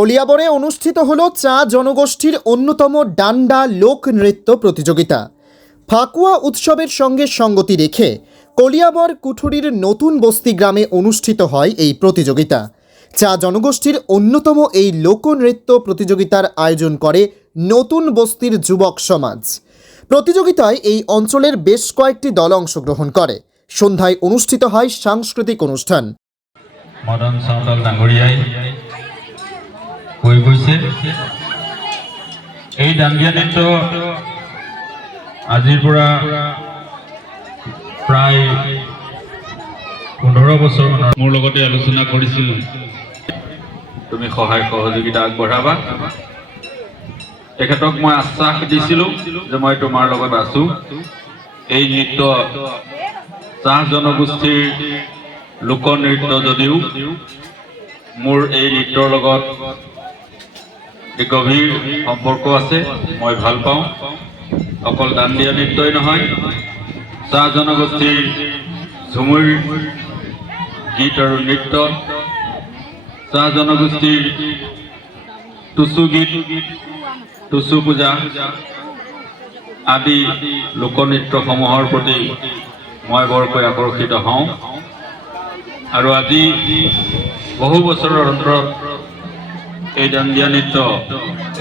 কলিয়াবরে অনুষ্ঠিত হলো চা জনগোষ্ঠীর অন্যতম ডান্ডা লোক নৃত্য প্রতিযোগিতা। ফাকুয়া উৎসবের সঙ্গে সঙ্গতি রেখে কলিয়াবর কুঠুরির নতুন বস্তি গ্রামে অনুষ্ঠিত হয় এই প্রতিযোগিতা। চা জনগোষ্ঠীর অন্যতম এই লোকনৃত্য প্রতিযোগিতার আয়োজন করে নতুন বস্তির যুবক সমাজ। প্রতিযোগিতায় এই অঞ্চলের বেশ কয়েকটি দল অংশগ্রহণ করে। সন্ধ্যায় অনুষ্ঠিত হয় সাংস্কৃতিক অনুষ্ঠান। মদন সাঁওতাল ডাঙৰীয়াই কৈ গৈছে, এই দাণ্ডিয়া নৃত্য আজিৰ পৰা প্ৰায় 15 বছৰ মোৰ লগতে আলোচনা কৰিছিল। তুমি সহায় সহযোগিতা আগবঢ়াবা। তেখেতক মই আশ্বাস দিছিলোঁ যে মই তোমাৰ লগত আছোঁ। এই নৃত্য চাহ জনগোষ্ঠীৰ লোকনৃত্য যদিও মোৰ এই নৃত্যৰ লগত গভীৰ সম্পৰ্ক আছে, মই ভাল পাওঁ। অকল দাণ্ডিয়া নৃত্যই নহয়, চাহ জনগোষ্ঠীৰ ঝুমুৰ গীত আৰু নৃত্য, চাহ জনগোষ্ঠীৰ টুচু গীত, টুচু পূজা আদি লোকনৃত্যসমূহৰ প্ৰতি মই বৰকৈ আকৰ্ষিত হওঁ। আৰু আজি বহু বছৰৰ অন্তৰত এই দাণ্ডিয়া নৃত্য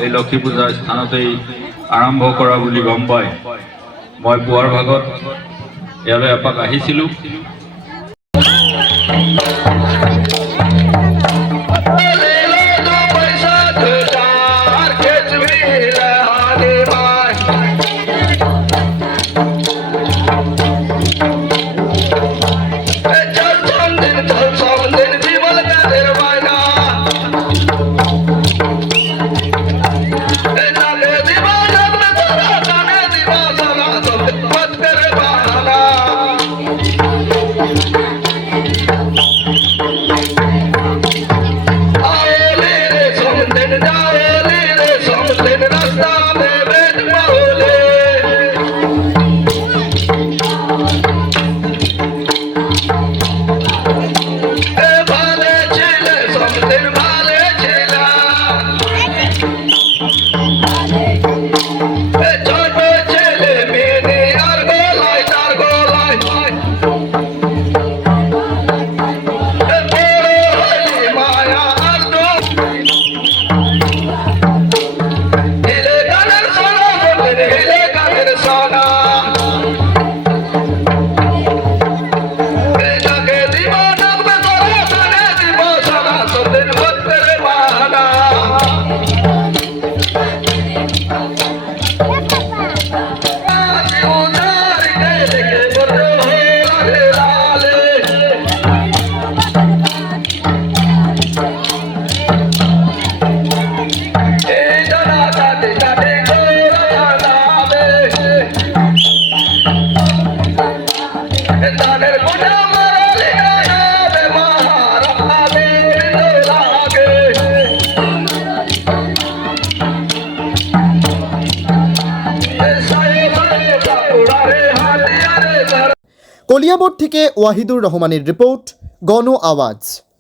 এই লক্ষী পূজাৰ স্থানতেই আৰম্ভ কৰা বুলি গম পাই মই পুৱাৰ ভাগত ইয়ালৈ এপাক আহিছিলোঁ। কলিয়াবর থেকে ওয়াহিদুর রহমানের রিপোর্ট, গণ আওয়াজ।